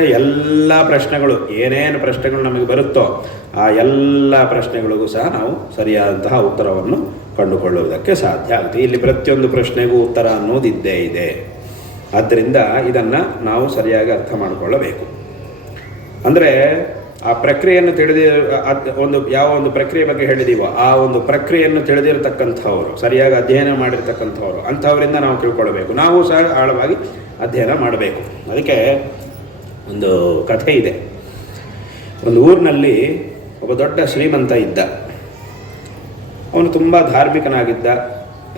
ಮತ್ತು ಎಲ್ಲ ಪ್ರಶ್ನೆಗಳು ಏನೇನು ಪ್ರಶ್ನೆಗಳು ನಮಗೆ ಬರುತ್ತೋ ಆ ಎಲ್ಲ ಪ್ರಶ್ನೆಗಳಿಗೂ ಸಹ ನಾವು ಸರಿಯಾದಂತಹ ಉತ್ತರವನ್ನು ಕಂಡುಕೊಳ್ಳುವುದಕ್ಕೆ ಸಾಧ್ಯ ಆಗುತ್ತೆ. ಇಲ್ಲಿ ಪ್ರತಿಯೊಂದು ಪ್ರಶ್ನೆಗೂ ಉತ್ತರ ಅನ್ನೋದಿದ್ದೇ ಇದೆ. ಆದ್ದರಿಂದ ಇದನ್ನು ನಾವು ಸರಿಯಾಗಿ ಅರ್ಥ ಮಾಡಿಕೊಳ್ಳಬೇಕು. ಅಂದರೆ ಆ ಪ್ರಕ್ರಿಯೆಯನ್ನು ಯಾವ ಒಂದು ಪ್ರಕ್ರಿಯೆ ಬಗ್ಗೆ ಹೇಳಿದೀವೋ ಆ ಒಂದು ಪ್ರಕ್ರಿಯೆಯನ್ನು ತಿಳಿದಿರತಕ್ಕಂಥವರು, ಸರಿಯಾಗಿ ಅಧ್ಯಯನ ಮಾಡಿರ್ತಕ್ಕಂಥವ್ರು, ಅಂಥವರಿಂದ ನಾವು ತಿಳ್ಕೊಳ್ಬೇಕು. ನಾವು ಸಹ ಆಳವಾಗಿ ಅಧ್ಯಯನ ಮಾಡಬೇಕು. ಅದಕ್ಕೆ ಒಂದು ಕಥೆ ಇದೆ. ಒಂದು ಊರಿನಲ್ಲಿ ಒಬ್ಬ ದೊಡ್ಡ ಶ್ರೀಮಂತ ಇದ್ದ. ಅವನು ತುಂಬ ಧಾರ್ಮಿಕನಾಗಿದ್ದ.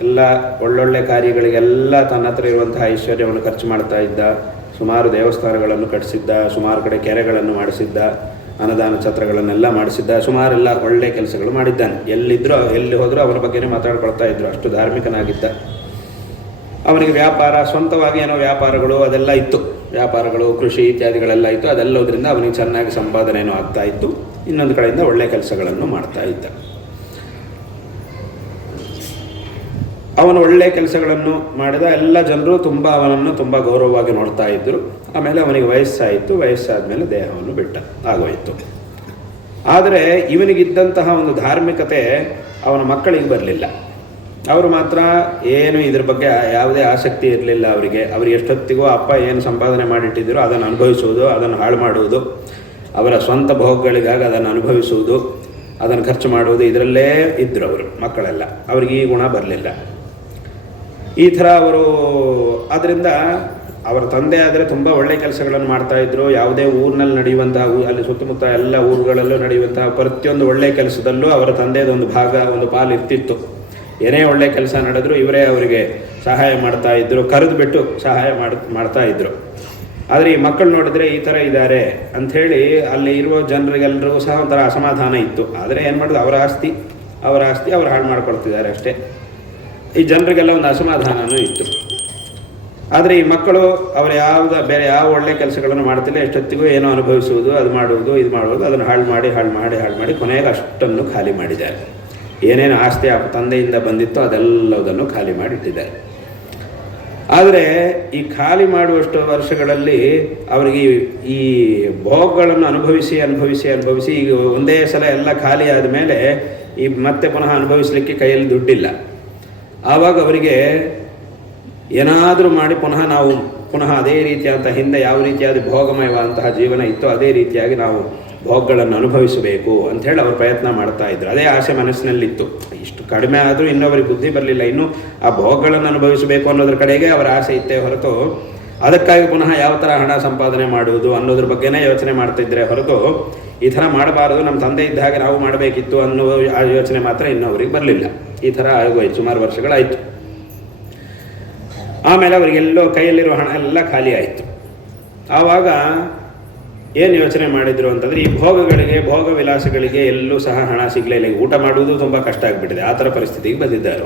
ಎಲ್ಲ ಒಳ್ಳೊಳ್ಳೆ ಕಾರ್ಯಗಳಿಗೆಲ್ಲ ತನ್ನ ಹತ್ರ ಇರುವಂತಹ ಐಶ್ವರ್ಯವನ್ನು ಖರ್ಚು ಮಾಡ್ತಾ ಇದ್ದ. ಸುಮಾರು ದೇವಸ್ಥಾನಗಳನ್ನು ಕಟ್ಟಿಸಿದ್ದ, ಸುಮಾರು ಕಡೆ ಕೆರೆಗಳನ್ನು ಮಾಡಿಸಿದ್ದ, ಅನ್ನದಾನ ಛತ್ರಗಳನ್ನೆಲ್ಲ ಮಾಡಿಸಿದ್ದ, ಸುಮಾರೆಲ್ಲ ಒಳ್ಳೆ ಕೆಲಸಗಳು ಮಾಡಿದ್ದಾನೆ. ಎಲ್ಲಿ ಹೋದರೂ ಅವನ ಬಗ್ಗೆನೇ ಮಾತಾಡ್ಕೊಳ್ತಾ ಇದ್ರು. ಅಷ್ಟು ಧಾರ್ಮಿಕನಾಗಿದ್ದ. ಅವನಿಗೆ ವ್ಯಾಪಾರ, ಸ್ವಂತವಾಗಿ ಏನೋ ವ್ಯಾಪಾರಗಳು ಅದೆಲ್ಲ ಇತ್ತು. ವ್ಯಾಪಾರಗಳು, ಕೃಷಿ ಇತ್ಯಾದಿಗಳೆಲ್ಲ ಇತ್ತು. ಅದೆಲ್ಲದರಿಂದ ಅವನಿಗೆ ಚೆನ್ನಾಗಿ ಸಂಪಾದನೆಯೂ ಆಗ್ತಾ ಇತ್ತು. ಇನ್ನೊಂದು ಕಡೆಯಿಂದ ಒಳ್ಳೆ ಕೆಲಸಗಳನ್ನು ಮಾಡ್ತಾ ಇದ್ದ. ಅವನು ಒಳ್ಳೆಯ ಕೆಲಸಗಳನ್ನು ಮಾಡಿದ. ಎಲ್ಲ ಜನರು ಅವನನ್ನು ತುಂಬ ಗೌರವವಾಗಿ ನೋಡ್ತಾ ಇದ್ದರು. ಆಮೇಲೆ ಅವನಿಗೆ ವಯಸ್ಸಾಯಿತು. ವಯಸ್ಸಾದ ಮೇಲೆ ದೇಹವನ್ನು ಬಿಟ್ಟ ಆಗೋಯಿತು. ಆದರೆ ಇವನಿಗಿದ್ದಂತಹ ಒಂದು ಧಾರ್ಮಿಕತೆ ಅವನ ಮಕ್ಕಳಿಗೆ ಬರಲಿಲ್ಲ. ಅವರು ಮಾತ್ರ ಏನು ಇದ್ರ ಬಗ್ಗೆ ಯಾವುದೇ ಆಸಕ್ತಿ ಇರಲಿಲ್ಲ ಅವರಿಗೆ. ಎಷ್ಟೊತ್ತಿಗೂ ಅಪ್ಪ ಏನು ಸಂಪಾದನೆ ಮಾಡಿಟ್ಟಿದ್ರು ಅದನ್ನು ಅನುಭವಿಸುವುದು, ಅದನ್ನು ಹಾಳು ಮಾಡುವುದು, ಅವರ ಸ್ವಂತ ಭೋಗಗಳಿಗಾಗಿ ಅದನ್ನು ಅನುಭವಿಸುವುದು, ಅದನ್ನು ಖರ್ಚು ಮಾಡುವುದು, ಇದರಲ್ಲೇ ಇದ್ದರು ಅವರು ಮಕ್ಕಳೆಲ್ಲ. ಅವ್ರಿಗೆ ಈ ಗುಣ ಬರಲಿಲ್ಲ. ಈ ಥರ ಆದ್ದರಿಂದ ಅವರ ತಂದೆ ಆದರೆ ತುಂಬ ಒಳ್ಳೆಯ ಕೆಲಸಗಳನ್ನು ಮಾಡ್ತಾಯಿದ್ರು. ಯಾವುದೇ ಊರಿನಲ್ಲಿ ನಡೆಯುವಂತಹ, ಅಲ್ಲಿ ಸುತ್ತಮುತ್ತ ಎಲ್ಲ ಊರುಗಳಲ್ಲೂ ನಡೆಯುವಂತಹ ಪ್ರತಿಯೊಂದು ಒಳ್ಳೆಯ ಕೆಲಸದಲ್ಲೂ ಅವರ ತಂದೆಯದೊಂದು ಭಾಗ, ಒಂದು ಪಾಲು ಇರ್ತಿತ್ತು. ಏನೇ ಒಳ್ಳೆಯ ಕೆಲಸ ನಡೆದರೂ ಇವರೇ ಅವರಿಗೆ ಸಹಾಯ ಮಾಡ್ತಾ ಇದ್ದರು, ಕರೆದು ಬಿಟ್ಟು ಸಹಾಯ ಮಾಡ್ತಾ ಇದ್ದರು. ಆದರೆ ಈ ಮಕ್ಕಳು ನೋಡಿದರೆ ಈ ಥರ ಇದ್ದಾರೆ ಅಂಥೇಳಿ ಅಲ್ಲಿ ಇರುವ ಜನರಿಗೆಲ್ಲರೂ ಸಹ ಒಂಥರ ಅಸಮಾಧಾನ ಇತ್ತು. ಆದರೆ ಏನು ಮಾಡೋದು, ಅವರ ಆಸ್ತಿ ಅವ್ರು ಹಾಳು ಮಾಡ್ಕೊಳ್ತಿದ್ದಾರೆ ಅಷ್ಟೇ. ಈ ಜನರಿಗೆಲ್ಲ ಒಂದು ಅಸಮಾಧಾನವೂ ಇತ್ತು. ಆದರೆ ಈ ಮಕ್ಕಳು ಅವರು ಬೇರೆ ಯಾವ ಒಳ್ಳೆಯ ಕೆಲಸಗಳನ್ನು ಮಾಡ್ತಿಲ್ಲ. ಎಷ್ಟೊತ್ತಿಗೂ ಏನೋ ಅನುಭವಿಸುವುದು, ಅದು ಮಾಡುವುದು, ಇದು ಮಾಡುವುದು, ಅದನ್ನು ಹಾಳು ಮಾಡಿ ಕೊನೆಗೆ ಅಷ್ಟನ್ನು ಖಾಲಿ ಮಾಡಿದ್ದಾರೆ. ಏನೇನು ಆಸ್ತಿ ಆ ತಂದೆಯಿಂದ ಬಂದಿತ್ತೋ ಅದೆಲ್ಲದನ್ನು ಖಾಲಿ ಮಾಡಿಟ್ಟಿದ್ದಾರೆ. ಆದರೆ ಈ ಖಾಲಿ ಮಾಡುವಷ್ಟು ವರ್ಷಗಳಲ್ಲಿ ಅವರಿಗೆ ಈ ಭೋಗಗಳನ್ನು ಅನುಭವಿಸಿ ಈಗ ಒಂದೇ ಸಲ ಎಲ್ಲ ಖಾಲಿ ಆದಮೇಲೆ ಈ ಮತ್ತೆ ಪುನಃ ಅನುಭವಿಸಲಿಕ್ಕೆ ಕೈಯಲ್ಲಿ ದುಡ್ಡಿಲ್ಲ. ಆವಾಗ ಅವರಿಗೆ ಏನಾದರೂ ಮಾಡಿ ಪುನಃ ಅದೇ ರೀತಿಯಾದಂಥ ಹಿಂದೆ ಯಾವ ರೀತಿಯಾದ ಭೋಗಮಯವಾದಂತಹ ಜೀವನ ಇತ್ತೋ ಅದೇ ರೀತಿಯಾಗಿ ನಾವು ಭೋಗಗಳನ್ನು ಅನುಭವಿಸಬೇಕು ಅಂಥೇಳಿ ಅವರು ಪ್ರಯತ್ನ ಮಾಡ್ತಾ ಇದ್ರು. ಅದೇ ಆಸೆ ಮನಸ್ಸಿನಲ್ಲಿತ್ತು. ಇಷ್ಟು ಕಡಿಮೆ ಆದರೂ ಇನ್ನೊಬ್ಬರಿಗೆ ಬುದ್ಧಿ ಬರಲಿಲ್ಲ. ಇನ್ನು ಆ ಭೋಗಗಳನ್ನು ಅನುಭವಿಸಬೇಕು ಅನ್ನೋದ್ರ ಕಡೆಗೆ ಅವರ ಆಸೆ ಇತ್ತೇ ಹೊರತು ಅದಕ್ಕಾಗಿ ಪುನಃ ಯಾವ ಥರ ಹಣ ಸಂಪಾದನೆ ಮಾಡುವುದು ಅನ್ನೋದ್ರ ಬಗ್ಗೆನೇ ಯೋಚನೆ ಮಾಡ್ತಿದ್ರೆ ಹೊರತು ಈ ಥರ ಮಾಡಬಾರದು, ನಮ್ಮ ತಂದೆ ಇದ್ದ ಹಾಗೆ ನಾವು ಮಾಡಬೇಕಿತ್ತು ಅನ್ನೋ ಆ ಯೋಚನೆ ಮಾತ್ರ ಇನ್ನೂ ಅವ್ರಿಗೆ ಬರಲಿಲ್ಲ. ಈ ಥರ ಆಗೋಯ್ತು. ಸುಮಾರು ವರ್ಷಗಳಾಯಿತು. ಆಮೇಲೆ ಅವರಿಗೆಲ್ಲೋ ಕೈಯಲ್ಲಿರೋ ಹಣ ಎಲ್ಲ ಖಾಲಿ ಆಯಿತು. ಆವಾಗ ಏನು ಯೋಚನೆ ಮಾಡಿದರು ಅಂತಂದರೆ, ಈ ಭೋಗ ವಿಲಾಸಗಳಿಗೆ ಎಲ್ಲೂ ಸಹ ಹಣ ಸಿಗಲೇ ಇಲ್ಲ. ಊಟ ಮಾಡುವುದು ತುಂಬ ಕಷ್ಟ ಆಗಿಬಿಟ್ಟಿದೆ. ಆ ಥರ ಪರಿಸ್ಥಿತಿಗೆ ಬಂದಿದ್ದಾರೆ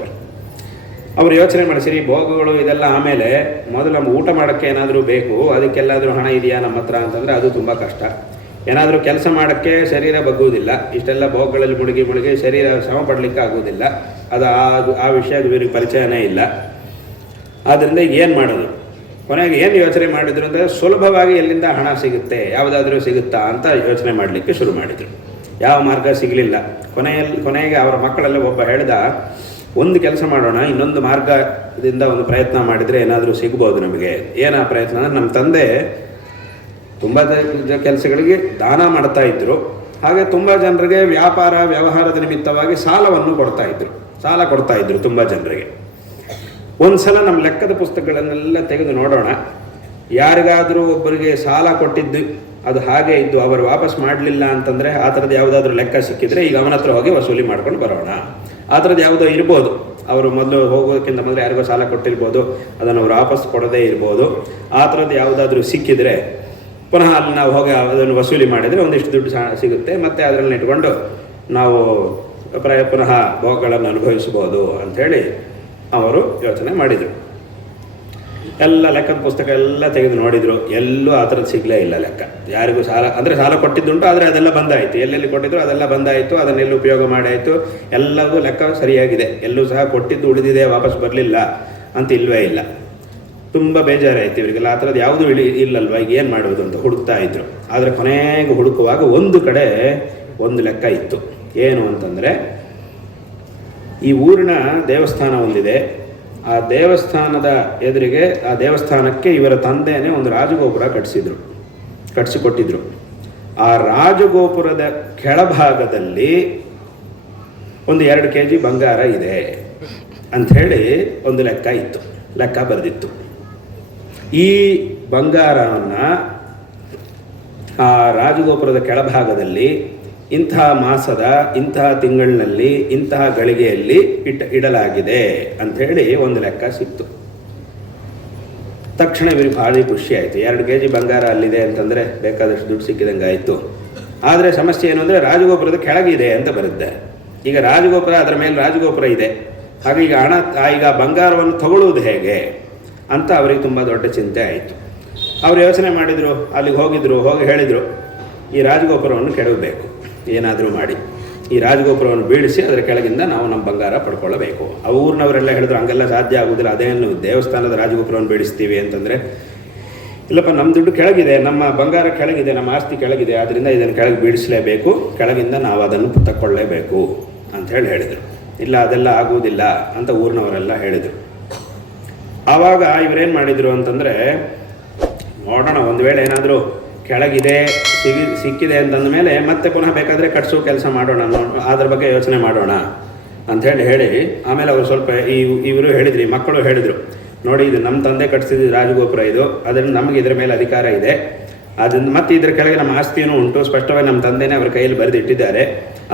ಅವರು ಯೋಚನೆ ಮಾಡಿಸಿರಿ, ಭೋಗಗಳು ಇದೆಲ್ಲ ಆಮೇಲೆ ಮೊದಲು ನಮ್ಮ ಊಟ ಮಾಡೋಕ್ಕೆ ಏನಾದರೂ ಬೇಕು, ಅದಕ್ಕೆಲ್ಲಾದರೂ ಹಣ ಇದೆಯಾ ನಮ್ಮ ಹತ್ರ ಅಂತಂದರೆ ಅದು ತುಂಬ ಕಷ್ಟ. ಏನಾದರೂ ಕೆಲಸ ಮಾಡೋಕ್ಕೆ ಶರೀರ ಬಗ್ಗುವುದಿಲ್ಲ. ಇಷ್ಟೆಲ್ಲ ಭೋಗಗಳಲ್ಲಿ ಮುಳುಗಿ ಶರೀರ ಶ್ರಮ ಪಡಲಿಕ್ಕೆ ಆಗುವುದಿಲ್ಲ. ಆ ವಿಷಯ ಇವರಿಗೆ ಪರಿಚಯನೇ ಇಲ್ಲ. ಆದ್ದರಿಂದ ಏನು ಮಾಡೋದು? ಕೊನೆಗೆ ಏನು ಯೋಚನೆ ಮಾಡಿದ್ರು ಅಂದರೆ, ಸುಲಭವಾಗಿ ಎಲ್ಲಿಂದ ಹಣ ಸಿಗುತ್ತೆ, ಯಾವುದಾದ್ರೂ ಸಿಗುತ್ತಾ ಅಂತ ಯೋಚನೆ ಮಾಡಲಿಕ್ಕೆ ಶುರು ಮಾಡಿದರು. ಯಾವ ಮಾರ್ಗ ಸಿಗಲಿಲ್ಲ. ಕೊನೆಗೆ ಅವರ ಮಕ್ಕಳೆಲ್ಲ ಒಬ್ಬ ಹೇಳ್ದ, ಒಂದು ಕೆಲಸ ಮಾಡೋಣ, ಇನ್ನೊಂದು ಮಾರ್ಗದಿಂದ ಒಂದು ಪ್ರಯತ್ನ ಮಾಡಿದರೆ ಏನಾದರೂ ಸಿಗ್ಬೋದು ನಮಗೆ. ಏನಾ ಪ್ರಯತ್ನ ಅಂದರೆ, ನಮ್ಮ ತಂದೆ ತುಂಬ ಕೆಲಸಗಳಿಗೆ ದಾನ ಮಾಡ್ತಾ ಇದ್ದರು. ಹಾಗೆ ತುಂಬ ಜನರಿಗೆ ವ್ಯವಹಾರದ ನಿಮಿತ್ತವಾಗಿ ಸಾಲವನ್ನು ಸಾಲ ಕೊಡ್ತಾ ಇದ್ರು ತುಂಬ ಜನರಿಗೆ. ಒಂದು ಸಲ ನಮ್ಮ ಲೆಕ್ಕದ ಪುಸ್ತಕಗಳನ್ನೆಲ್ಲ ತೆಗೆದು ನೋಡೋಣ. ಯಾರಿಗಾದರೂ ಒಬ್ಬರಿಗೆ ಸಾಲ ಕೊಟ್ಟಿದ್ದು ಅದು ಹಾಗೆ ಇದ್ದು ಅವರು ವಾಪಸ್ ಮಾಡಲಿಲ್ಲ ಅಂತಂದರೆ ಆ ಥರದ್ದು ಯಾವುದಾದ್ರೂ ಲೆಕ್ಕ ಸಿಕ್ಕಿದರೆ ಈಗ ಅವನ ಹತ್ರ ಹೋಗಿ ವಸೂಲಿ ಮಾಡ್ಕೊಂಡು ಬರೋಣ. ಆ ಥರದ್ದು ಯಾವುದೋ ಇರ್ಬೋದು. ಅವರು ಮೊದಲು ಹೋಗೋದಕ್ಕಿಂತ ಮೊದಲು ಯಾರಿಗೋ ಸಾಲ ಕೊಟ್ಟಿರ್ಬೋದು, ಅದನ್ನು ಅವರು ವಾಪಸ್ ಕೊಡದೇ ಇರ್ಬೋದು. ಆ ಥರದ್ದು ಯಾವುದಾದ್ರೂ ಸಿಕ್ಕಿದರೆ ಪುನಃ ಅಲ್ಲಿ ನಾವು ಹೋಗಿ ಅದನ್ನು ವಸೂಲಿ ಮಾಡಿದರೆ ಒಂದಿಷ್ಟು ದುಡ್ಡು ಸಿಗುತ್ತೆ. ಮತ್ತು ಅದರಲ್ಲಿ ಇಟ್ಕೊಂಡು ನಾವು ಪುನಃ ಭೋಗಗಳನ್ನು ಅನುಭವಿಸ್ಬೋದು ಅಂಥೇಳಿ ಅವರು ಯೋಚನೆ ಮಾಡಿದರು. ಎಲ್ಲ ಲೆಕ್ಕದ ಪುಸ್ತಕ ಎಲ್ಲ ತೆಗೆದು ನೋಡಿದರು. ಎಲ್ಲೂ ಆ ಥರದ್ದು ಸಿಗಲೇ ಇಲ್ಲ ಲೆಕ್ಕ. ಯಾರಿಗೂ ಸಾಲ ಕೊಟ್ಟಿದ್ದುಂಟು, ಆದರೆ ಅದೆಲ್ಲ ಬಂದಾಯಿತು. ಎಲ್ಲೆಲ್ಲಿ ಕೊಟ್ಟಿದ್ರು ಅದೆಲ್ಲ ಬಂದಾಯಿತು. ಅದನ್ನೆಲ್ಲ ಉಪಯೋಗ ಮಾಡಾಯಿತು. ಎಲ್ಲವೂ ಲೆಕ್ಕ ಸರಿಯಾಗಿದೆ. ಎಲ್ಲೂ ಸಹ ಕೊಟ್ಟಿದ್ದು ಉಳಿದಿದೆ, ವಾಪಸ್ ಬರಲಿಲ್ಲ ಅಂತ ಇಲ್ಲವೇ ಇಲ್ಲ. ತುಂಬ ಬೇಜಾರಾಯ್ತು ಇವರಿಗೆಲ್ಲ. ಆ ಥರದ್ದು ಯಾವುದೂ ಇಲ್ಲಲ್ವ, ಈಗ ಏನು ಮಾಡೋದು ಅಂತ ಹುಡುಕ್ತಾ ಇದ್ರು. ಆದರೆ ಕೊನೆಗೆ ಹುಡುಕುವಾಗ ಒಂದು ಕಡೆ ಒಂದು ಲೆಕ್ಕ ಇತ್ತು. ಏನು ಅಂತಂದರೆ, ಈ ಊರಿನ ದೇವಸ್ಥಾನ ಒಂದಿದೆ. ಆ ದೇವಸ್ಥಾನದ ಎದುರಿಗೆ, ಆ ದೇವಸ್ಥಾನಕ್ಕೆ ಇವರ ತಂದೆಯೇ ಒಂದು ರಾಜಗೋಪುರ ಕಟ್ಟಿಸಿಕೊಟ್ಟಿದ್ರು. ಆ ರಾಜಗೋಪುರದ ಕೆಳಭಾಗದಲ್ಲಿ ಒಂದು 2 kg ಬಂಗಾರ ಇದೆ ಅಂಥೇಳಿ ಒಂದು ಲೆಕ್ಕ ಬರೆದಿತ್ತು. ಈ ಬಂಗಾರವನ್ನು ಆ ರಾಜಗೋಪುರದ ಕೆಳಭಾಗದಲ್ಲಿ ಇಂತಹ ಮಾಸದ ಇಂತಹ ತಿಂಗಳಿನಲ್ಲಿ ಇಂತಹ ಗಳಿಗೆಯಲ್ಲಿ ಇಡಲಾಗಿದೆ ಅಂಥೇಳಿ ಒಂದು ಲೆಕ್ಕ ಸಿಕ್ತು. ತಕ್ಷಣ ಇವರಿಗೆ ಭಾಳ ಖುಷಿ ಆಯಿತು. 2 kg ಬಂಗಾರ ಅಲ್ಲಿದೆ ಅಂತಂದರೆ ಬೇಕಾದಷ್ಟು ದುಡ್ಡು ಸಿಕ್ಕಿದಂಗೆ ಆಯಿತು. ಆದರೆ ಸಮಸ್ಯೆ ಏನು ಅಂದರೆ ರಾಜಗೋಪುರದ ಕೆಳಗಿದೆ ಅಂತ ಬರುತ್ತೆ. ಈಗ ರಾಜಗೋಪುರ, ಅದರ ಮೇಲೆ ರಾಜಗೋಪುರ ಇದೆ. ಹಾಗೆ ಈಗ ಬಂಗಾರವನ್ನು ತಗೊಳ್ಳುವುದು ಹೇಗೆ ಅಂತ ಅವರಿಗೆ ತುಂಬ ದೊಡ್ಡ ಚಿಂತೆ ಆಯಿತು. ಅವರು ಯೋಚನೆ ಮಾಡಿದರು, ಅಲ್ಲಿಗೆ ಹೋಗಿ ಹೇಳಿದರು, ಈ ರಾಜಗೋಪುರವನ್ನು ಕೆಡವಬೇಕು, ಏನಾದರೂ ಮಾಡಿ ಈ ರಾಜಗೋಪುರವನ್ನು ಬೀಳಿಸಿ ಅದರ ಕೆಳಗಿಂದ ನಾವು ನಮ್ಮ ಬಂಗಾರ ಪಡ್ಕೊಳ್ಳಬೇಕು. ಆ ಊರಿನವರೆಲ್ಲ ಹೇಳಿದ್ರು, ಹಂಗೆಲ್ಲ ಸಾಧ್ಯ ಆಗೋದಿಲ್ಲ, ಅದೇನು ದೇವಸ್ಥಾನದ ರಾಜಗೋಪುರವನ್ನು ಬೀಳಿಸ್ತೀವಿ ಅಂತಂದರೆ, ಇಲ್ಲಪ್ಪ ನಮ್ಮ ದುಡ್ಡು ಕೆಳಗಿದೆ, ನಮ್ಮ ಬಂಗಾರ ಕೆಳಗಿದೆ, ನಮ್ಮ ಆಸ್ತಿ ಕೆಳಗಿದೆ, ಆದ್ದರಿಂದ ಇದನ್ನು ಕೆಳಗೆ ಬೀಳಿಸಲೇಬೇಕು, ಕೆಳಗಿಂದ ನಾವು ಅದನ್ನು ತಕ್ಕೊಳ್ಳೇಬೇಕು ಅಂಥೇಳಿ ಹೇಳಿದರು. ಇಲ್ಲ, ಅದೆಲ್ಲ ಆಗುವುದಿಲ್ಲ ಅಂತ ಊರಿನವರೆಲ್ಲ ಹೇಳಿದರು. ಆವಾಗ ಇವರೇನು ಮಾಡಿದರು ಅಂತಂದರೆ, ನೋಡೋಣ, ಒಂದು ವೇಳೆ ಏನಾದರೂ ಕೆಳಗಿದೆ ಸಿಕ್ಕಿದೆ ಅಂತಂದ ಮೇಲೆ ಮತ್ತೆ ಪುನಃ ಬೇಕಾದರೆ ಕಟ್ಸೋ ಕೆಲಸ ಮಾಡೋಣ, ಅದ್ರ ಬಗ್ಗೆ ಯೋಚನೆ ಮಾಡೋಣ ಅಂಥೇಳಿ ಆಮೇಲೆ ಅವರು ಸ್ವಲ್ಪ ಇವರು ಹೇಳಿದ್ರಿ, ಮಕ್ಕಳು ಹೇಳಿದರು, ನೋಡಿ ಇದು ನಮ್ಮ ತಂದೆ ಕಟ್ಟಿಸಿದ ರಾಜಗೋಪುರ ಇದು, ಅದನ್ನು ನಮಗೆ ಇದರ ಮೇಲೆ ಅಧಿಕಾರ ಇದೆ, ಅದನ್ನು ಮತ್ತೆ ಇದರ ಕೆಳಗೆ ನಮ್ಮ ಆಸ್ತಿಯೂ ಉಂಟು, ಸ್ಪಷ್ಟವಾಗಿ ನಮ್ಮ ತಂದೆನೇ ಅವರ ಕೈಯಲ್ಲಿ ಬರೆದಿಟ್ಟಿದ್ದಾರೆ.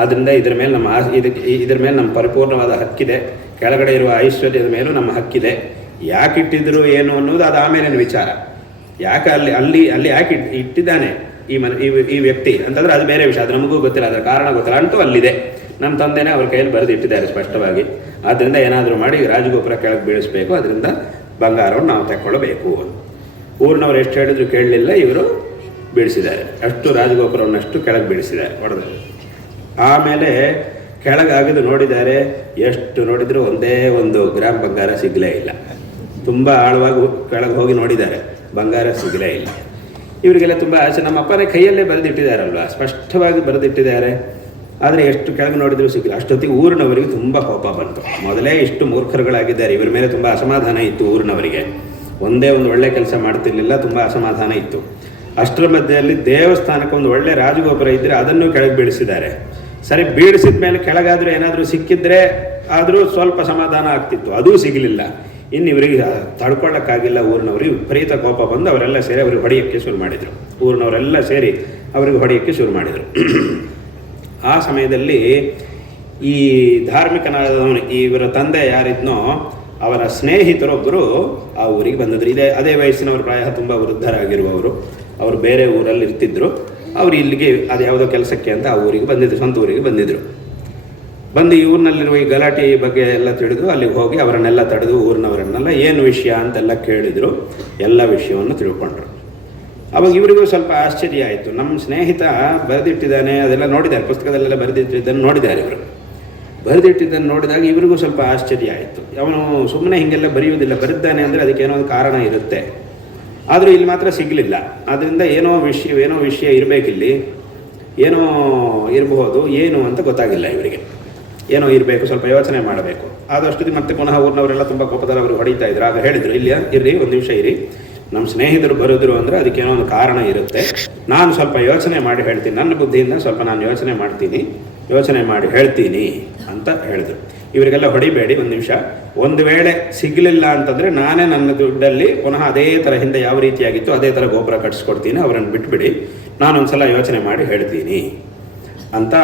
ಆದ್ದರಿಂದ ಇದರ ಮೇಲೆ ಇದರ ಮೇಲೆ ನಮ್ಮ ಪರಿಪೂರ್ಣವಾದ ಹಕ್ಕಿದೆ, ಕೆಳಗಡೆ ಇರುವ ಐಶ್ವರ್ಯದ ಮೇಲೂ ನಮ್ಮ ಹಕ್ಕಿದೆ. ಯಾಕೆ ಇಟ್ಟಿದ್ರು ಏನು ಅನ್ನೋದು ಅದು ಆಮೇಲಿನ ವಿಚಾರ. ಯಾಕೆ ಅಲ್ಲಿ ಯಾಕೆ ಇಟ್ಟಿದ್ದಾನೆ ಈ ವ್ಯಕ್ತಿ ಅಂತಂದರೆ ಅದು ಬೇರೆ ವಿಷಯ, ಅದು ನಮಗೂ ಗೊತ್ತಿಲ್ಲ, ಅದರ ಕಾರಣ ಗೊತ್ತಿಲ್ಲ, ಅಂತೂ ಅಲ್ಲಿದೆ, ನಮ್ಮ ತಂದೆನೇ ಅವ್ರ ಕೈಯಲ್ಲಿ ಬರೆದು ಇಟ್ಟಿದ್ದಾರೆ ಸ್ಪಷ್ಟವಾಗಿ. ಆದ್ದರಿಂದ ಏನಾದರೂ ಮಾಡಿ ರಾಜಗೋಪುರ ಕೆಳಗೆ ಬೀಳಿಸಬೇಕು, ಅದರಿಂದ ಬಂಗಾರವನ್ನು ನಾವು ತಗೊಳ್ಳಬೇಕು. ಊರಿನವ್ರು ಎಷ್ಟು ಹೇಳಿದ್ರು ಕೇಳಲಿಲ್ಲ, ಇವರು ಬೀಳಿಸಿದ್ದಾರೆ, ಅಷ್ಟು ರಾಜಗೋಪುರವನ್ನಷ್ಟು ಕೆಳಗೆ ಬೀಳಿಸಿದ್ದಾರೆ ಹೊಡೆದು. ಆಮೇಲೆ ಕೆಳಗಾಗಿದ್ದು ನೋಡಿದ್ದಾರೆ, ಎಷ್ಟು ನೋಡಿದರೂ ಒಂದೇ ಒಂದು ಗ್ರಾಮ್ ಬಂಗಾರ ಸಿಗಲೇ ಇಲ್ಲ. ತುಂಬ ಆಳವಾಗಿ ಕೆಳಗೆ ಹೋಗಿ ನೋಡಿದ್ದಾರೆ, ಬಂಗಾರ ಸಿಗಲೇ ಇಲ್ಲ. ಇವರಿಗೆಲ್ಲ ತುಂಬ ಆಸೆ, ನಮ್ಮ ಅಪ್ಪನೇ ಕೈಯಲ್ಲೇ ಬರೆದಿಟ್ಟಿದ್ದಾರಲ್ವ, ಸ್ಪಷ್ಟವಾಗಿ ಬರೆದಿಟ್ಟಿದ್ದಾರೆ, ಆದರೆ ಎಷ್ಟು ಕೆಳಗೆ ನೋಡಿದರೂ ಸಿಕ್ಕಿಲ್ಲ. ಅಷ್ಟೊತ್ತಿಗೆ ಊರಿನವರಿಗೆ ತುಂಬ ಕೋಪ ಬಂತು. ಮೊದಲೇ ಇಷ್ಟು ಮೂರ್ಖರುಗಳಾಗಿದ್ದಾರೆ, ಇವರ ಮೇಲೆ ತುಂಬ ಅಸಮಾಧಾನ ಇತ್ತು ಊರಿನವರಿಗೆ. ಒಂದೇ ಒಂದು ಒಳ್ಳೆ ಕೆಲಸ ಮಾಡ್ತಿರ್ಲಿಲ್ಲ, ತುಂಬ ಅಸಮಾಧಾನ ಇತ್ತು. ಅಷ್ಟರ ಮಧ್ಯೆಯಲ್ಲಿ ದೇವಸ್ಥಾನಕ್ಕೆ ಒಂದು ಒಳ್ಳೆ ರಾಜಗೋಪುರ ಇದ್ದರೆ ಅದನ್ನು ಕೆಳಗೆ ಬೀಳಿಸಿದ್ದಾರೆ. ಸರಿ, ಬೀಳಿಸಿದ ಮೇಲೆ ಕೆಳಗಾದರೂ ಏನಾದರೂ ಸಿಕ್ಕಿದ್ರೆ ಆದರೂ ಸ್ವಲ್ಪ ಸಮಾಧಾನ ಆಗ್ತಿತ್ತು, ಅದೂ ಸಿಗಲಿಲ್ಲ. ಇನ್ನು ಇವರಿಗೆ ತಡ್ಕೊಳ್ಳೋಕ್ಕಾಗಿಲ್ಲ. ಊರಿನವ್ರಿಗೆ ವಿಪರೀತ ಕೋಪ ಬಂದು ಅವರೆಲ್ಲ ಸೇರಿ ಅವ್ರಿಗೆ ಹೊಡೆಯೋಕ್ಕೆ ಶುರು ಮಾಡಿದರು. ಊರಿನವರೆಲ್ಲ ಸೇರಿ ಅವರಿಗೆ ಹೊಡೆಯೋಕ್ಕೆ ಶುರು ಮಾಡಿದರು. ಆ ಸಮಯದಲ್ಲಿ ಈ ಧಾರ್ಮಿಕನಾದವನು, ಇವರ ತಂದೆ ಯಾರಿದ್ನೋ ಅವರ ಸ್ನೇಹಿತರೊಬ್ಬರು ಆ ಊರಿಗೆ ಬಂದಿದ್ರು. ಅದೇ ವಯಸ್ಸಿನವರು, ಪ್ರಾಯ ತುಂಬ ವೃದ್ಧರಾಗಿರುವವರು. ಅವರು ಬೇರೆ ಊರಲ್ಲಿ ಇರ್ತಿದ್ರು. ಅವರು ಇಲ್ಲಿಗೆ ಅದು ಯಾವುದೋ ಕೆಲಸಕ್ಕೆ ಅಂತ ಆ ಊರಿಗೆ ಬಂದಿದ್ರು, ಸ್ವಂತ ಊರಿಗೆ ಬಂದಿದ್ದರು. ಬಂದು ಈ ಊರಿನಲ್ಲಿರುವ ಈ ಗಲಾಟೆ ಬಗ್ಗೆ ಎಲ್ಲ ತಿಳಿದ್ರು. ಅಲ್ಲಿಗೆ ಹೋಗಿ ಅವರನ್ನೆಲ್ಲ ತಡೆದು ಊರಿನವರನ್ನೆಲ್ಲ ಏನು ವಿಷಯ ಅಂತೆಲ್ಲ ಕೇಳಿದರು. ಎಲ್ಲ ವಿಷಯವನ್ನು ತಿಳ್ಕೊಂಡ್ರು. ಅವಾಗ ಇವರಿಗೂ ಸ್ವಲ್ಪ ಆಶ್ಚರ್ಯ ಆಯಿತು. ನಮ್ಮ ಸ್ನೇಹಿತ ಬರೆದಿಟ್ಟಿದ್ದಾನೆ, ಅದೆಲ್ಲ ನೋಡಿದ್ದಾರೆ, ಪುಸ್ತಕದಲ್ಲೆಲ್ಲ ಬರೆದಿಟ್ಟಿದ್ದನ್ನು ನೋಡಿದ್ದಾರೆ. ಇವರು ಬರೆದಿಟ್ಟಿದ್ದನ್ನು ನೋಡಿದಾಗ ಇವರಿಗೂ ಸ್ವಲ್ಪ ಆಶ್ಚರ್ಯ ಆಯಿತು. ಅವನು ಸುಮ್ಮನೆ ಹೀಗೆಲ್ಲ ಬರೆಯುವುದಿಲ್ಲ, ಬರೆದಿದ್ದಾನೆ ಅಂದರೆ ಅದಕ್ಕೇನೋ ಒಂದು ಕಾರಣ ಇರುತ್ತೆ. ಆದರೂ ಇಲ್ಲಿ ಮಾತ್ರ ಸಿಗಲಿಲ್ಲ. ಆದ್ದರಿಂದ ಏನೋ ವಿಷಯ ಇರಬೇಕಿಲ್ಲಿ, ಏನೋ ಇರಬಹುದು, ಏನು ಅಂತ ಗೊತ್ತಾಗಿಲ್ಲ ಇವರಿಗೆ. ಏನೋ ಇರಬೇಕು, ಸ್ವಲ್ಪ ಯೋಚನೆ ಮಾಡಬೇಕು. ಆದಷ್ಟೊತ್ತಿಗೆ ಮತ್ತೆ ಪುನಃ ಊರಿನವರೆಲ್ಲ ತುಂಬ ಕೋಪದಲ್ಲಿ ಅವರು ಹೊಡಿತಾ ಇದ್ರು. ಆಗ ಹೇಳಿದರು, ಇಲ್ಲಿ ಇರ್ರಿ, ಒಂದು ನಿಮಿಷ ಇರಿ, ನಮ್ಮ ಸ್ನೇಹಿತರು ಬರೋದ್ರು ಅಂದರೆ ಅದಕ್ಕೇನೋ ಒಂದು ಕಾರಣ ಇರುತ್ತೆ, ನಾನು ಸ್ವಲ್ಪ ಯೋಚನೆ ಮಾಡಿ ಹೇಳ್ತೀನಿ, ನನ್ನ ಬುದ್ಧಿಯಿಂದ ಸ್ವಲ್ಪ ನಾನು ಯೋಚನೆ ಮಾಡಿ ಹೇಳ್ತೀನಿ ಅಂತ ಹೇಳಿದರು. ಇವರಿಗೆಲ್ಲ ಹೊಡಿಬೇಡಿ, ಒಂದು ನಿಮಿಷ, ಒಂದು ವೇಳೆ ಸಿಗಲಿಲ್ಲ ಅಂತಂದರೆ ನಾನೇ ನನ್ನ ದುಡ್ಡಲ್ಲಿ ಪುನಃ ಅದೇ ಥರ ಹಿಂದೆ ಯಾವ ರೀತಿಯಾಗಿತ್ತು ಅದೇ ಥರ ಗೋಪುರ ಕಟ್ಟಿಸ್ಕೊಡ್ತೀನಿ, ಅವರನ್ನು ಬಿಟ್ಬಿಡಿ, ನಾನೊಂದು ಸಲ ಯೋಚನೆ ಮಾಡಿ ಹೇಳ್ತೀನಿ ಅಂತ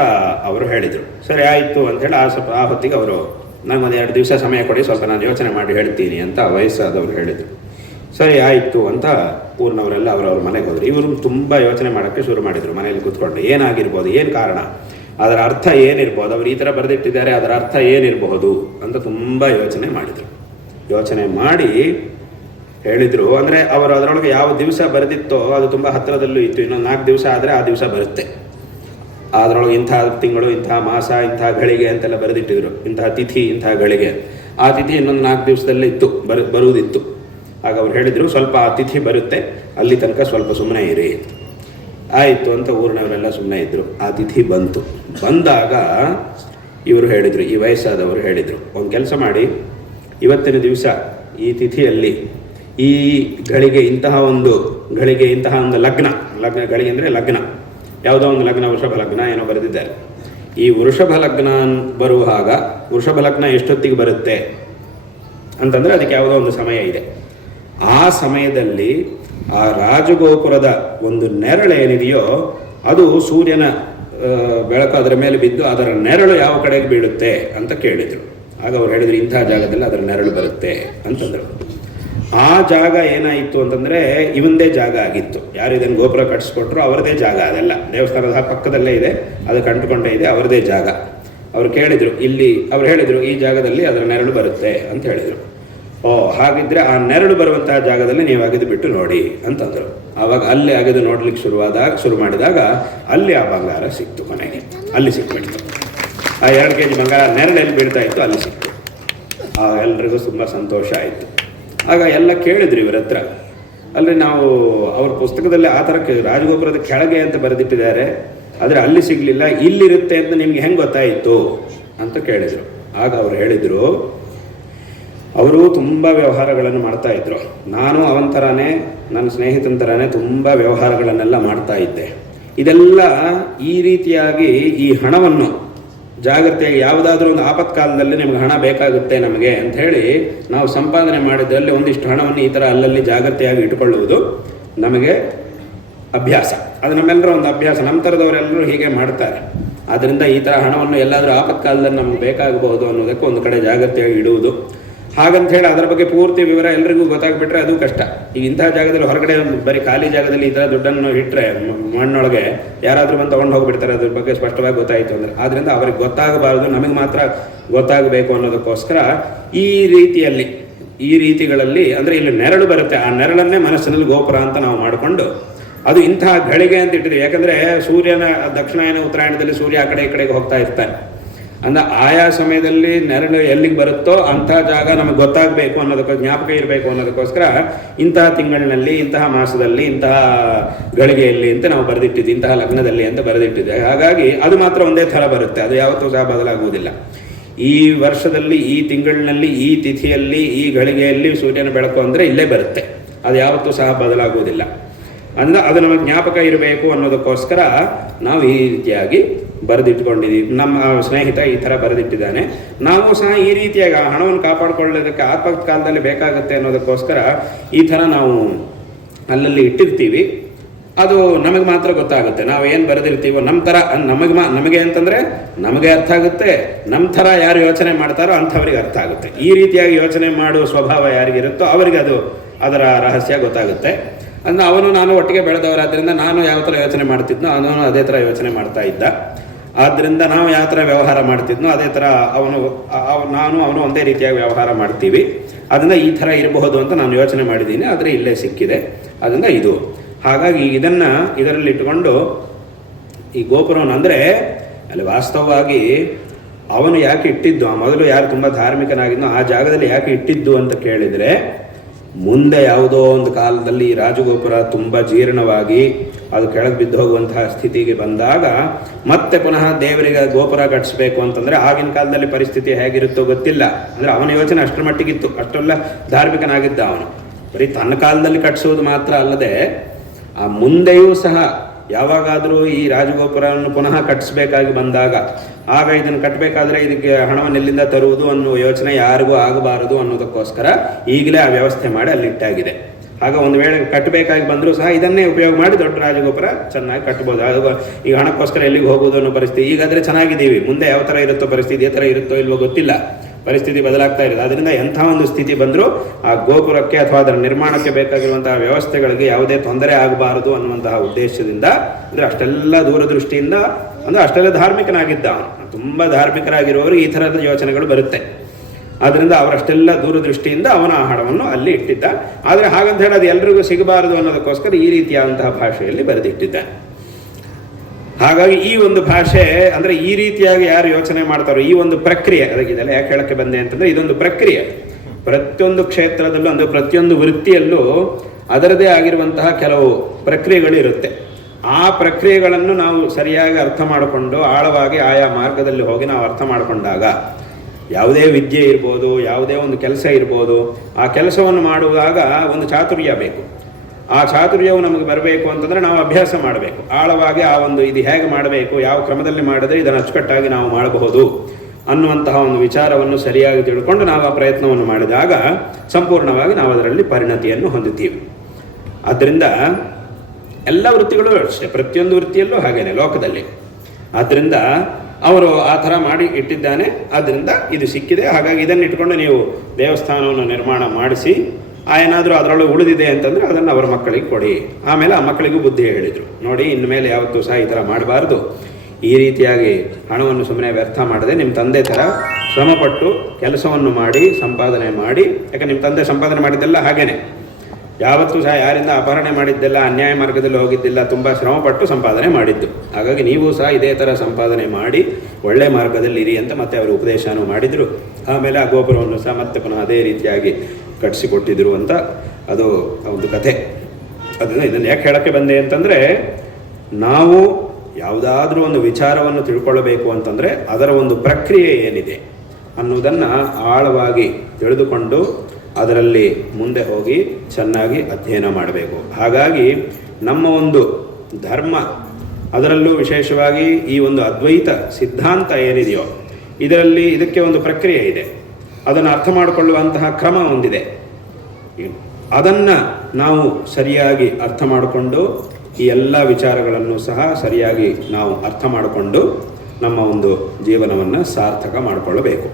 ಅವರು ಹೇಳಿದರು. ಸರಿ ಆಯಿತು ಅಂಥೇಳಿ ಆ ಹೊತ್ತಿಗೆ ಅವರು ನನಗೊಂದು 2 ದಿವಸ ಸಮಯ ಕೊಡಿ, ಸ್ವಲ್ಪ ನಾನು ಯೋಚನೆ ಮಾಡಿ ಹೇಳ್ತೀನಿ ಅಂತ ವಯಸ್ಸಾದವರು ಹೇಳಿದರು. ಸರಿ ಆಯಿತು ಅಂತ ಊರಿನವರೆಲ್ಲ ಅವರವ್ರ ಮನೆಗೆ ಹೋದರು. ಇವರು ತುಂಬ ಯೋಚನೆ ಮಾಡೋಕ್ಕೆ ಶುರು ಮಾಡಿದರು. ಮನೆಯಲ್ಲಿ ಕೂತ್ಕೊಂಡು ಏನಾಗಿರ್ಬೋದು, ಏನು ಕಾರಣ, ಅದರ ಅರ್ಥ ಏನಿರ್ಬೋದು, ಅವರು ಈ ಥರ ಬರೆದಿಟ್ಟಿದ್ದಾರೆ, ಅದರ ಅರ್ಥ ಏನಿರಬಹುದು ಅಂತ ತುಂಬ ಯೋಚನೆ ಮಾಡಿದರು. ಯೋಚನೆ ಮಾಡಿ ಹೇಳಿದರು, ಅಂದರೆ ಅವರು ಅದರೊಳಗೆ ಯಾವ ದಿವಸ ಬರೆದಿತ್ತೋ ಅದು ತುಂಬ ಹತ್ತಿರದಲ್ಲೂ ಇತ್ತು. ಇನ್ನೊಂದು 4 ದಿವಸ ಆದರೆ ಆ ದಿವಸ ಬರುತ್ತೆ. ಅದರೊಳಗೆ ಇಂಥ ತಿಂಗಳು, ಇಂಥ ಮಾಸ, ಇಂಥ ಗಳಿಗೆ ಅಂತೆಲ್ಲ ಬರೆದಿಟ್ಟಿದ್ರು, ಇಂತಹ ತಿಥಿ, ಇಂಥ ಗಳಿಗೆ. ಆ ತಿಥಿ ಇನ್ನೊಂದು 4 ದಿವಸದಲ್ಲೇ ಇತ್ತು, ಬರುವುದಿತ್ತು. ಆಗ ಅವ್ರು ಹೇಳಿದರು, ಸ್ವಲ್ಪ ಆ ತಿಥಿ ಬರುತ್ತೆ, ಅಲ್ಲಿ ತನಕ ಸ್ವಲ್ಪ ಸುಮ್ಮನೆ ಇರಿ. ಆಯಿತು ಅಂತ ಊರಿನವರೆಲ್ಲ ಸುಮ್ಮನೆ ಇದ್ದರು. ಆ ತಿಥಿ ಬಂದಾಗ ಇವರು ಹೇಳಿದರು, ಈ ವಯಸ್ಸಾದವರು ಹೇಳಿದರು, ಒಂದು ಕೆಲಸ ಮಾಡಿ, ಇವತ್ತಿನ ದಿವಸ ಈ ತಿಥಿಯಲ್ಲಿ ಈ ಗಳಿಗೆ ಇಂತಹ ಒಂದು ಲಗ್ನ ಗಳಿಗೆ ಅಂದರೆ ಲಗ್ನ, ಯಾವುದೋ ಒಂದು ಲಗ್ನ, ವೃಷಭ ಲಗ್ನ ಏನೋ ಬರೆದಿದ್ದಾರೆ. ಈ ವೃಷಭ ಲಗ್ನ ಬರುವಾಗ ವೃಷಭ ಲಗ್ನ ಎಷ್ಟೊತ್ತಿಗೆ ಬರುತ್ತೆ ಅಂತಂದರೆ ಅದಕ್ಕೆ ಯಾವುದೋ ಒಂದು ಸಮಯ ಇದೆ. ಆ ಸಮಯದಲ್ಲಿ ಆ ರಾಜಗೋಪುರದ ಒಂದು ನೆರಳು ಏನಿದೆಯೋ ಅದು ಸೂರ್ಯನ ಬೆಳಕು ಅದರ ಮೇಲೆ ಬಿದ್ದು ಅದರ ನೆರಳು ಯಾವ ಕಡೆಗೆ ಬೀಳುತ್ತೆ ಅಂತ ಕೇಳಿದರು. ಆಗ ಅವ್ರು ಹೇಳಿದರು, ಇಂಥ ಜಾಗದಲ್ಲಿ ಅದರ ನೆರಳು ಬರುತ್ತೆ ಅಂತಂದರು. ಆ ಜಾಗ ಏನಾಯಿತು ಅಂತಂದರೆ ಇವಂದೇ ಜಾಗ ಆಗಿತ್ತು. ಯಾರು ಇದನ್ನು ಗೋಪುರ ಕಟ್ಟಿಸ್ಕೊಟ್ರು ಅವರದೇ ಜಾಗ, ಅದೆಲ್ಲ ದೇವಸ್ಥಾನದ ಪಕ್ಕದಲ್ಲೇ ಇದೆ, ಅದು ಕಂಡುಕೊಂಡೇ ಇದೆ, ಅವರದೇ ಜಾಗ. ಅವ್ರು ಕೇಳಿದರು, ಅವ್ರು ಹೇಳಿದರು ಈ ಜಾಗದಲ್ಲಿ ಅದರ ನೆರಳು ಬರುತ್ತೆ ಅಂತ ಹೇಳಿದರು. ಹಾಗಿದ್ರೆ ಆ ನೆರಳು ಬರುವಂತಹ ಜಾಗದಲ್ಲಿ ನೀವು ಅಗೆದು ಬಿಟ್ಟು ನೋಡಿ ಅಂತಂದರು. ಆವಾಗ ಅಲ್ಲಿ ಅಗೆದು ನೋಡ್ಲಿಕ್ಕೆ ಶುರು ಮಾಡಿದಾಗ ಅಲ್ಲಿ ಆ ಬಂಗಾರ ಸಿಕ್ತು. ಮನೆಗೆ ಅಲ್ಲಿ ಸಿಕ್ಬಿಡ್ತು. ಆ 2 kg ಬಂಗಾರ ನೆರಳಲ್ಲಿ ಬೀಳ್ತಾ ಇತ್ತು, ಅಲ್ಲಿ ಸಿಕ್ತು. ಎಲ್ರಿಗೂ ತುಂಬ ಸಂತೋಷ ಆಯಿತು. ಆಗ ಎಲ್ಲ ಕೇಳಿದ್ರು ಇವರ ಹತ್ರ, ಅಲ್ಲರಿ ನಾವು ಅವ್ರ ಪುಸ್ತಕದಲ್ಲಿ ಆ ಥರ ರಾಜಗೋಪುರದ ಕೆಳಗೆ ಅಂತ ಬರೆದಿಟ್ಟಿದ್ದಾರೆ, ಆದರೆ ಅಲ್ಲಿ ಸಿಗಲಿಲ್ಲ, ಇಲ್ಲಿರುತ್ತೆ ಅಂತ ನಿಮ್ಗೆ ಹೆಂಗೆ ಗೊತ್ತಾಯಿತು ಅಂತ ಕೇಳಿದರು. ಆಗ ಅವ್ರು ಹೇಳಿದರು, ಅವರು ತುಂಬ ವ್ಯವಹಾರಗಳನ್ನು ಮಾಡ್ತಾ ಇದ್ರು. ನಾನು ಅವನ ಥರನೇ, ನನ್ನ ಸ್ನೇಹಿತನ ಥರನೇ ತುಂಬ ವ್ಯವಹಾರಗಳನ್ನೆಲ್ಲ ಮಾಡ್ತಾ ಇದ್ದೆ. ಇದೆಲ್ಲ ಈ ರೀತಿಯಾಗಿ ಈ ಹಣವನ್ನು ಜಾಗ್ರತೆಯಾಗಿ ಯಾವುದಾದ್ರೂ ಒಂದು ಆಪತ್ಕಾಲದಲ್ಲಿ ನಿಮ್ಗೆ ಹಣ ಬೇಕಾಗುತ್ತೆ ನಮಗೆ ಅಂಥೇಳಿ ನಾವು ಸಂಪಾದನೆ ಮಾಡಿದ್ರಲ್ಲಿ ಒಂದಿಷ್ಟು ಹಣವನ್ನು ಈ ಥರ ಅಲ್ಲಲ್ಲಿ ಜಾಗ್ರತೆಯಾಗಿ ಇಟ್ಕೊಳ್ಳುವುದು ನಮಗೆ ಅಭ್ಯಾಸ. ಅದು ನಮ್ಮೆಲ್ಲರ ಒಂದು ಅಭ್ಯಾಸ. ನಮ್ಮ ಥರದವರೆಲ್ಲರೂ ಹೀಗೆ ಮಾಡ್ತಾರೆ. ಆದ್ದರಿಂದ ಈ ಥರ ಹಣವನ್ನು ಎಲ್ಲಾದರೂ ಆಪತ್ಕಾಲದಲ್ಲಿ ನಮ್ಗೆ ಬೇಕಾಗಬಹುದು ಅನ್ನೋದಕ್ಕೆ ಒಂದು ಕಡೆ ಜಾಗ್ರತೆಯಾಗಿ ಇಡುವುದು. ಹಾಗಂತ ಹೇಳಿ ಅದರ ಬಗ್ಗೆ ಪೂರ್ತಿ ವಿವರ ಎಲ್ರಿಗೂ ಗೊತ್ತಾಗ್ಬಿಟ್ರೆ ಅದು ಕಷ್ಟ. ಈಗ ಇಂತಹ ಜಾಗದಲ್ಲಿ ಹೊರಗಡೆ ಬರೀ ಖಾಲಿ ಜಾಗದಲ್ಲಿ ಈ ಥರ ದುಡ್ಡನ್ನು ಇಟ್ಟರೆ ಮಣ್ಣೊಳಗೆ ಯಾರಾದರೂ ಬಂದು ತೊಗೊಂಡು ಹೋಗಿಬಿಡ್ತಾರೆ, ಅದ್ರ ಬಗ್ಗೆ ಸ್ಪಷ್ಟವಾಗಿ ಗೊತ್ತಾಯಿತು ಅಂದರೆ. ಆದ್ದರಿಂದ ಅವ್ರಿಗೆ ಗೊತ್ತಾಗಬಾರ್ದು, ನಮಗೆ ಮಾತ್ರ ಗೊತ್ತಾಗಬೇಕು ಅನ್ನೋದಕ್ಕೋಸ್ಕರ ಈ ರೀತಿಗಳಲ್ಲಿ ಅಂದರೆ ಇಲ್ಲಿ ನೆರಳು ಬರುತ್ತೆ, ಆ ನೆರಳನ್ನೇ ಮನಸ್ಸಿನಲ್ಲಿ ಗೋಪುರ ಅಂತ ನಾವು ಮಾಡಿಕೊಂಡು ಅದು ಇಂತಹ ಗಳಿಗೆ ಅಂತ ಇಟ್ಟಿದ್ದೀವಿ. ಯಾಕಂದರೆ ಸೂರ್ಯನ ದಕ್ಷಿಣಾಯನ ಉತ್ತರಾಯಣದಲ್ಲಿ ಸೂರ್ಯ ಆ ಕಡೆ ಈ ಕಡೆಗೆ ಹೋಗ್ತಾ ಇರ್ತಾನೆ. ಅಂದರೆ ಆಯಾ ಸಮಯದಲ್ಲಿ ನೆರಳು ಎಲ್ಲಿಗೆ ಬರುತ್ತೋ ಅಂಥ ಜಾಗ ನಮಗೆ ಗೊತ್ತಾಗಬೇಕು ಅನ್ನೋದಕ್ಕೋಸ್ಕರ, ಜ್ಞಾಪಕ ಇರಬೇಕು ಅನ್ನೋದಕ್ಕೋಸ್ಕರ ಇಂತಹ ತಿಂಗಳಿನಲ್ಲಿ, ಇಂತಹ ಮಾಸದಲ್ಲಿ, ಇಂತಹ ಗಳಿಗೆಯಲ್ಲಿ ಅಂತ ನಾವು ಬರೆದಿಟ್ಟಿದ್ವಿ, ಇಂತಹ ಲಗ್ನದಲ್ಲಿ ಅಂತ ಬರೆದಿಟ್ಟಿದ್ದೆ. ಹಾಗಾಗಿ ಅದು ಮಾತ್ರ ಒಂದೇ ಥರ ಬರುತ್ತೆ, ಅದು ಯಾವತ್ತೂ ಸಹ ಬದಲಾಗುವುದಿಲ್ಲ. ಈ ವರ್ಷದಲ್ಲಿ, ಈ ತಿಂಗಳಿನಲ್ಲಿ, ಈ ತಿಥಿಯಲ್ಲಿ, ಈ ಗಳಿಗೆಯಲ್ಲಿ ಸೂರ್ಯನ ಬೆಳಕು ಅಂದರೆ ಇಲ್ಲೇ ಬರುತ್ತೆ, ಅದು ಯಾವತ್ತೂ ಸಹ ಬದಲಾಗುವುದಿಲ್ಲ. ಅಂದರೆ ಅದು ನಮಗೆ ಜ್ಞಾಪಕ ಇರಬೇಕು ಅನ್ನೋದಕ್ಕೋಸ್ಕರ ನಾವು ಈ ರೀತಿಯಾಗಿ ಬರೆದಿಟ್ಕೊಂಡಿದ್ದೀವಿ. ನಮ್ಮ ಸ್ನೇಹಿತ ಈ ಥರ ಬರೆದಿಟ್ಟಿದ್ದಾನೆ, ನಾವು ಸಹ ಈ ರೀತಿಯಾಗಿ ಆ ಹಣವನ್ನು ಕಾಪಾಡಿಕೊಳ್ಳೋದಕ್ಕೆ ಆಪತ್ಕಾಲದಲ್ಲಿ ಬೇಕಾಗುತ್ತೆ ಅನ್ನೋದಕ್ಕೋಸ್ಕರ ಈ ಥರ ನಾವು ಅಲ್ಲಲ್ಲಿ ಇಟ್ಟಿರ್ತೀವಿ. ಅದು ನಮಗೆ ಮಾತ್ರ ಗೊತ್ತಾಗುತ್ತೆ, ನಾವು ಏನು ಬರೆದಿರ್ತೀವೋ ನಮ್ಮ ಥರ. ನಮಗೆ ಅಂತಂದರೆ ನಮಗೆ ಅರ್ಥ ಆಗುತ್ತೆ, ನಮ್ಮ ಥರ ಯಾರು ಯೋಚನೆ ಮಾಡ್ತಾರೋ ಅಂಥವ್ರಿಗೆ ಅರ್ಥ ಆಗುತ್ತೆ. ಈ ರೀತಿಯಾಗಿ ಯೋಚನೆ ಮಾಡುವ ಸ್ವಭಾವ ಯಾರಿಗಿರುತ್ತೋ ಅವರಿಗೆ ಅದರ ರಹಸ್ಯ ಗೊತ್ತಾಗುತ್ತೆ. ಅಂದರೆ ಅವನು ನಾನು ಒಟ್ಟಿಗೆ ಬೆಳೆದವರಾದ್ದರಿಂದ ನಾನು ಯಾವ ಥರ ಯೋಚನೆ ಮಾಡ್ತಿದ್ನೋ ಅವನು ಅದೇ ಥರ ಯೋಚನೆ ಮಾಡ್ತಾ ಇದ್ದ. ಆದ್ದರಿಂದ ನಾವು ಯಾವ ಥರ ವ್ಯವಹಾರ ಮಾಡ್ತಿದ್ನೋ ಅದೇ ಥರ ಅವನು ಒಂದೇ ರೀತಿಯಾಗಿ ವ್ಯವಹಾರ ಮಾಡ್ತೀವಿ. ಅದರಿಂದ ಈ ಥರ ಇರಬಹುದು ಅಂತ ನಾನು ಯೋಚನೆ ಮಾಡಿದ್ದೀನಿ, ಆದರೆ ಇಲ್ಲೇ ಸಿಕ್ಕಿದೆ. ಅದರಿಂದ ಇದು ಹಾಗಾಗಿ ಇದರಲ್ಲಿ ಇಟ್ಟುಕೊಂಡು ಈ ಗೋಪುರವನ್ನು ಅಂದರೆ ಅಲ್ಲಿ ವಾಸ್ತವವಾಗಿ ಅವನು ಯಾಕೆ ಇಟ್ಟಿದ್ದು, ಆ ಮೊದಲು ಯಾರು ತುಂಬ ಧಾರ್ಮಿಕನಾಗಿದ್ನೋ ಆ ಜಾಗದಲ್ಲಿ ಯಾಕೆ ಇಟ್ಟಿದ್ದು ಅಂತ ಕೇಳಿದರೆ, ಮುಂದೆ ಯಾವುದೋ ಒಂದು ಕಾಲದಲ್ಲಿ ಈ ರಾಜಗೋಪುರ ತುಂಬ ಜೀರ್ಣವಾಗಿ ಅದು ಕೆಳಗೆ ಬಿದ್ದು ಹೋಗುವಂತಹ ಸ್ಥಿತಿಗೆ ಬಂದಾಗ ಮತ್ತೆ ಪುನಃ ದೇವರಿಗೆ ಗೋಪುರ ಕಟ್ಟಿಸ್ಬೇಕು ಅಂತಂದರೆ ಆಗಿನ ಕಾಲದಲ್ಲಿ ಪರಿಸ್ಥಿತಿ ಹೇಗಿರುತ್ತೋ ಗೊತ್ತಿಲ್ಲ. ಅಂದರೆ ಅವನ ಯೋಚನೆ ಅಷ್ಟರ ಮಟ್ಟಿಗಿತ್ತು, ಅಷ್ಟೆಲ್ಲ ಧಾರ್ಮಿಕನಾಗಿದ್ದ ಅವನು. ಬರೀ ತನ್ನ ಕಾಲದಲ್ಲಿ ಕಟ್ಟಿಸೋದು ಮಾತ್ರ ಅಲ್ಲದೆ ಆ ಮುಂದೆಯೂ ಸಹ ಯಾವಾಗಾದರೂ ಈ ರಾಜಗೋಪುರವನ್ನು ಪುನಃ ಕಟ್ಟಿಸ್ಬೇಕಾಗಿ ಬಂದಾಗ ಆಗ ಇದನ್ನು ಕಟ್ಟಬೇಕಾದ್ರೆ ಇದಕ್ಕೆ ಹಣವನ್ನು ಎಲ್ಲಿಂದ ತರುವುದು ಅನ್ನೋ ಯೋಚನೆ ಯಾರಿಗೂ ಆಗಬಾರದು ಅನ್ನೋದಕ್ಕೋಸ್ಕರ ಈಗಲೇ ಆ ವ್ಯವಸ್ಥೆ ಮಾಡಿ ಅಲ್ಲಿಟ್ಟಾಗಿದೆ. ಆಗ ಒಂದು ವೇಳೆ ಕಟ್ಟಬೇಕಾಗಿ ಬಂದರೂ ಸಹ ಇದನ್ನೇ ಉಪಯೋಗ ಮಾಡಿ ದೊಡ್ಡ ರಾಜಗೋಪುರ ಚೆನ್ನಾಗಿ ಕಟ್ಬೋದು. ಅದು ಈಗ ಹಣಕ್ಕೋಸ್ಕರ ಎಲ್ಲಿಗೆ ಹೋಗೋದು ಅನ್ನೋ ಪರಿಸ್ಥಿತಿ ಈಗಾದರೆ ಚೆನ್ನಾಗಿದ್ದೀವಿ, ಮುಂದೆ ಯಾವ ಥರ ಇರುತ್ತೋ ಪರಿಸ್ಥಿತಿ, ಯಾವ ಥರ ಇರುತ್ತೋ ಇಲ್ವೋ ಗೊತ್ತಿಲ್ಲ, ಪರಿಸ್ಥಿತಿ ಬದಲಾಗ್ತಾ ಇರೋದು. ಅದರಿಂದ ಎಂಥ ಒಂದು ಸ್ಥಿತಿ ಬಂದರೂ ಆ ಗೋಪುರಕ್ಕೆ ಅಥವಾ ಅದರ ನಿರ್ಮಾಣಕ್ಕೆ ಬೇಕಾಗಿರುವಂತಹ ವ್ಯವಸ್ಥೆಗಳಿಗೆ ಯಾವುದೇ ತೊಂದರೆ ಆಗಬಾರದು ಅನ್ನುವಂತಹ ಉದ್ದೇಶದಿಂದ, ಅಂದರೆ ಅಷ್ಟೆಲ್ಲ ದೂರದೃಷ್ಟಿಯಿಂದ, ಅಂದರೆ ಅಷ್ಟೆಲ್ಲ ಧಾರ್ಮಿಕನಾಗಿದ್ದ ಅವನು. ತುಂಬ ಧಾರ್ಮಿಕರಾಗಿರುವವರು ಈ ಥರದ ಯೋಚನೆಗಳು ಬರುತ್ತೆ. ಆದ್ದರಿಂದ ಅವರಷ್ಟೆಲ್ಲ ದೂರದೃಷ್ಟಿಯಿಂದ ಅವನ ಆ ಹಣವನ್ನು ಅಲ್ಲಿ ಇಟ್ಟಿದ್ದ. ಆದರೆ ಹಾಗಂತ ಹೇಳಿ ಅದು ಎಲ್ರಿಗೂ ಸಿಗಬಾರದು ಅನ್ನೋದಕ್ಕೋಸ್ಕರ ಈ ರೀತಿಯಾದಂತಹ ಭಾಷೆಯಲ್ಲಿ ಬರೆದಿಟ್ಟಿದ್ದ. ಹಾಗಾಗಿ ಈ ಒಂದು ಭಾಷೆ ಅಂದರೆ ಈ ರೀತಿಯಾಗಿ ಯಾರು ಯೋಚನೆ ಮಾಡ್ತಾರೋ ಈ ಒಂದು ಪ್ರಕ್ರಿಯೆ, ಅದಕ್ಕಿದೆಲ್ಲ ಯಾಕೆ ಹೇಳಕ್ಕೆ ಬಂದೆ ಅಂತಂದರೆ ಇದೊಂದು ಪ್ರಕ್ರಿಯೆ. ಪ್ರತಿಯೊಂದು ಕ್ಷೇತ್ರದಲ್ಲೂ ಅಂದರೆ ಪ್ರತಿಯೊಂದು ವೃತ್ತಿಯಲ್ಲೂ ಅದರದೇ ಆಗಿರುವಂತಹ ಕೆಲವು ಪ್ರಕ್ರಿಯೆಗಳಿರುತ್ತೆ. ಆ ಪ್ರಕ್ರಿಯೆಗಳನ್ನು ನಾವು ಸರಿಯಾಗಿ ಅರ್ಥ ಮಾಡಿಕೊಂಡು ಆಳವಾಗಿ ಆಯಾ ಮಾರ್ಗದಲ್ಲಿ ಹೋಗಿ ನಾವು ಅರ್ಥ ಮಾಡಿಕೊಂಡಾಗ ಯಾವುದೇ ವಿದ್ಯೆ ಇರ್ಬೋದು, ಯಾವುದೇ ಒಂದು ಕೆಲಸ ಇರ್ಬೋದು, ಆ ಕೆಲಸವನ್ನು ಮಾಡುವಾಗ ಒಂದು ಚಾತುರ್ಯ ಬೇಕು. ಆ ಚಾತುರ್ಯವು ನಮಗೆ ಬರಬೇಕು ಅಂತಂದರೆ ನಾವು ಅಭ್ಯಾಸ ಮಾಡಬೇಕು. ಆಳವಾಗಿ ಆ ಒಂದು ಇದು ಹೇಗೆ ಮಾಡಬೇಕು, ಯಾವ ಕ್ರಮದಲ್ಲಿ ಮಾಡಿದರೆ ಇದನ್ನು ಅಚ್ಚುಕಟ್ಟಾಗಿ ನಾವು ಮಾಡಬಹುದು ಅನ್ನುವಂತಹ ಒಂದು ವಿಚಾರವನ್ನು ಸರಿಯಾಗಿ ತಿಳ್ಕೊಂಡು ನಾವು ಆ ಪ್ರಯತ್ನವನ್ನು ಮಾಡಿದಾಗ ಸಂಪೂರ್ಣವಾಗಿ ನಾವು ಅದರಲ್ಲಿ ಪರಿಣತಿಯನ್ನು ಹೊಂದುತ್ತೀವಿ. ಆದ್ದರಿಂದ ಎಲ್ಲ ವೃತ್ತಿಗಳು ಅಷ್ಟೇ, ಪ್ರತಿಯೊಂದು ವೃತ್ತಿಯಲ್ಲೂ ಹಾಗೇನೆ ಲೋಕದಲ್ಲಿ. ಆದ್ದರಿಂದ ಅವರು ಆ ಥರ ಮಾಡಿ ಇಟ್ಟಿದ್ದಾನೆ. ಆದ್ದರಿಂದ ಇದು ಸಿಕ್ಕಿದೆ, ಹಾಗಾಗಿ ಇದನ್ನು ಇಟ್ಕೊಂಡು ನೀವು ದೇವಸ್ಥಾನವನ್ನು ನಿರ್ಮಾಣ ಮಾಡಿಸಿ ಏನಾದರೂ ಅದರೊಳಗೆ ಉಳಿದಿದೆ ಅಂತಂದರೆ ಅದನ್ನು ಅವರ ಮಕ್ಕಳಿಗೆ ಕೊಡಿ. ಆಮೇಲೆ ಆ ಮಕ್ಕಳಿಗೂ ಬುದ್ಧಿ ಹೇಳಿದರು, ನೋಡಿ ಇನ್ಮೇಲೆ ಯಾವತ್ತೂ ಸಹ ಈ ಥರ ಮಾಡಬಾರ್ದು, ಈ ರೀತಿಯಾಗಿ ಹಣವನ್ನು ಸುಮ್ಮನೆ ವ್ಯರ್ಥ ಮಾಡದೆ ನಿಮ್ಮ ತಂದೆ ಥರ ಶ್ರಮಪಟ್ಟು ಕೆಲಸವನ್ನು ಮಾಡಿ ಸಂಪಾದನೆ ಮಾಡಿ, ಯಾಕೆ ನಿಮ್ಮ ತಂದೆ ಸಂಪಾದನೆ ಮಾಡಿದ್ದೆಲ್ಲ ಹಾಗೇನೆ, ಯಾವತ್ತೂ ಸಹ ಯಾರಿಂದ ಅಪಹರಣೆ ಮಾಡಿದ್ದೆಲ್ಲ, ಅನ್ಯಾಯ ಮಾರ್ಗದಲ್ಲಿ ಹೋಗಿದ್ದಿಲ್ಲ, ತುಂಬ ಶ್ರಮಪಟ್ಟು ಸಂಪಾದನೆ ಮಾಡಿದ್ದು. ಹಾಗಾಗಿ ನೀವು ಸಹ ಇದೇ ಥರ ಸಂಪಾದನೆ ಮಾಡಿ ಒಳ್ಳೆ ಮಾರ್ಗದಲ್ಲಿ ಇರಿ ಅಂತ ಮತ್ತೆ ಅವರು ಉಪದೇಶನೂ ಮಾಡಿದರು. ಆಮೇಲೆ ಆ ಗೋಪುರವನ್ನು ಸಹ ಮತ್ತೆ ಪುನಃ ಅದೇ ರೀತಿಯಾಗಿ ಕಟ್ಟಿಸಿಕೊಟ್ಟಿದ್ರು ಅಂತ ಅದು ಒಂದು ಕಥೆ. ಅದನ್ನು ಇದನ್ನು ಯಾಕೆ ಹೇಳೋಕ್ಕೆ ಬಂದೆ ಅಂತಂದರೆ, ನಾವು ಯಾವುದಾದ್ರೂ ಒಂದು ವಿಚಾರವನ್ನು ತಿಳ್ಕೊಳ್ಳಬೇಕು ಅಂತಂದರೆ ಅದರ ಒಂದು ಪ್ರಕ್ರಿಯೆ ಏನಿದೆ ಅನ್ನೋದನ್ನು ಆಳವಾಗಿ ತಿಳಿದುಕೊಂಡು ಅದರಲ್ಲಿ ಮುಂದೆ ಹೋಗಿ ಚೆನ್ನಾಗಿ ಅಧ್ಯಯನ ಮಾಡಬೇಕು. ಹಾಗಾಗಿ ನಮ್ಮ ಒಂದು ಧರ್ಮ, ಅದರಲ್ಲೂ ವಿಶೇಷವಾಗಿ ಈ ಒಂದು ಅದ್ವೈತ ಸಿದ್ಧಾಂತ ಏನಿದೆಯೋ ಇದಕ್ಕೆ ಒಂದು ಪ್ರಕ್ರಿಯೆ ಇದೆ, ಅದನ್ನು ಅರ್ಥ ಮಾಡಿಕೊಳ್ಳುವಂತಹ ಕ್ರಮ ಒಂದಿದೆ. ಅದನ್ನು ನಾವು ಸರಿಯಾಗಿ ಅರ್ಥ ಮಾಡಿಕೊಂಡು ಈ ಎಲ್ಲ ವಿಚಾರಗಳನ್ನು ಸಹ ಸರಿಯಾಗಿ ನಾವು ಅರ್ಥ ಮಾಡಿಕೊಂಡು ನಮ್ಮ ಒಂದು ಜೀವನವನ್ನು ಸಾರ್ಥಕ ಮಾಡಿಕೊಳ್ಳಬೇಕು.